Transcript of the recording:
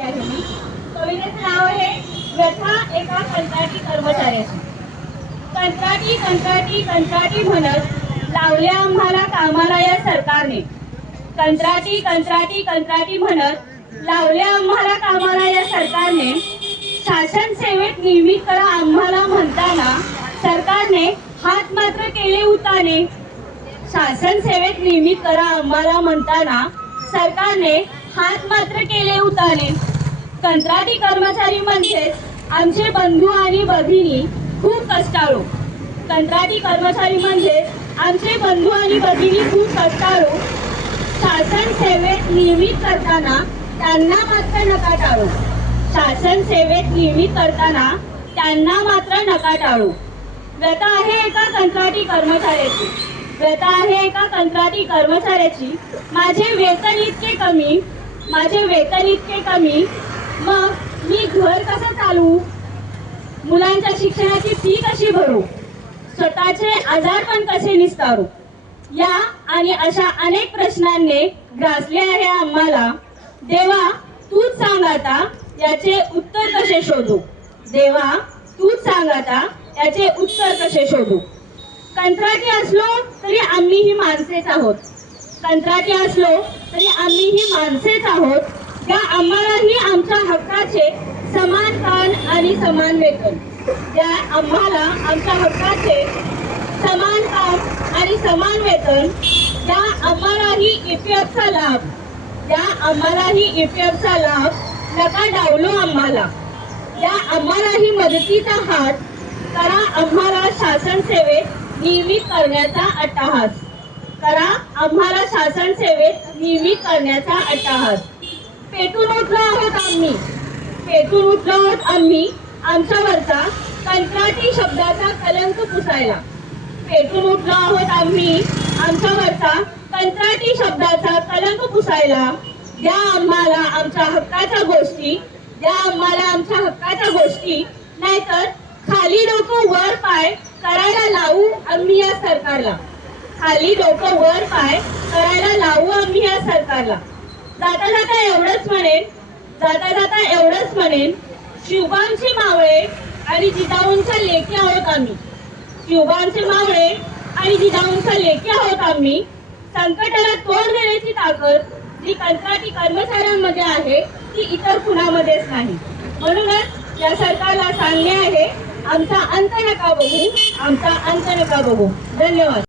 कवितेचं नाव आहे व्यथा एका कंत्राटी कर्मचाऱ्याची। कंत्राटी कंत्राटी कंत्राटी म्हणत लावले आम्हाला कामाला या सरकारने। कंत्राटी कंत्राटी कंत्राटी म्हणत लावले आम्हाला कामाला या सरकारने। शासन सेवेत नियमित करा आम्हाला म्हणताना सरकारने हात मात्र केले उताने। शासन सेवेत नियमित करा आम्हाला म्हणताना सरकारने हात मात्र केले उताने। कंत्राटी कर्मचारी म्हणजे आमचे बंधू आणि भगिनी खूप कष्टाळू। कंत्राटी कर्मचारी म्हणजे आमचे बंधू आणि भगिनी खूप कष्टाळू। शासन सेवेत नियमित करताना त्यांना मात्र नका टाळू। शासन सेवेत नियमित करताना त्यांना मात्र नका टाळू। व्यथा आहे एका कंत्राटी कर्मचाऱ्याची। व्यथा आहे एका कंत्राटी कर्मचाऱ्याची। माझे वेतन इतके कमी, मग मी घर कसं चालवू? मुलांच्या शिक्षणाची फी कशी भरू? स्वतःचे आजारपण कसे निस्तारू? या आणि अशा अनेक प्रश्नांनी ग्रासले आहे आम्हाला। देवा तूच सांग आता याचे उत्तर कसे शोधू? देवा तूच सांग आता याचे उत्तर कसे शोधू? कंत्राटी असलो तरी आम्हीही माणसेच आहोत। कंत्राटी असलो तरी आम्हीही माणसेच आहोत। त्या आम्हालाही आमच्या हक्काचे समान काम आणि समान वेतन द्या। आम्हाला आमच्या हक्काचे समान काम आणि समान वेतन द्या। आम्हालाही ईपीएफचा लाभ द्या। आम्हालाही ईपीएफचा लाभ नका डावलो आम्हाला द्या। आम्हालाही मदतीचा हात करा। आम्हाला शासन सेवेत नियमित करण्याचा अट्टहास करा। आम्हाला शासन सेवेत नियमित करण्याचा अट्टहास। पेटून उठलो आहोत आम्ही आमच्यावरचा कंत्राटी शब्दाचा कलंक पुसायला। पेटून उठलो आहोत आम्ही आमच्यावरचा कंत्राटी शब्दाचा कलंक पुसायला। द्या आम्हाला आमच्या हक्काच्या गोष्टी द्या। आम्हाला आमच्या हक्काच्या गोष्टी, नाहीतर खाली डोकं वर पाय करायला लावू आम्ही या सरकारला। खाली डोकं वर पाय करायला लावू आम्ही या सरकारला। जाता जाता एवढंच म्हणेन शिवबांचे मावळे आणि जिजाऊंच्या लेकी आहोत आम्ही। शिवबांचे मावळे आणि जिजाऊंच्या लेकी आहोत आम्ही। संकटाला तोंड देण्याची ताकद जी कंत्राटी कर्मचाऱ्यांमध्ये आहे ती इतर कुणामध्येच नाही। म्हणूनच या सरकारला सांगणे आहे आमचा अंत नका बघू, आमचा अंत नका बघू। धन्यवाद।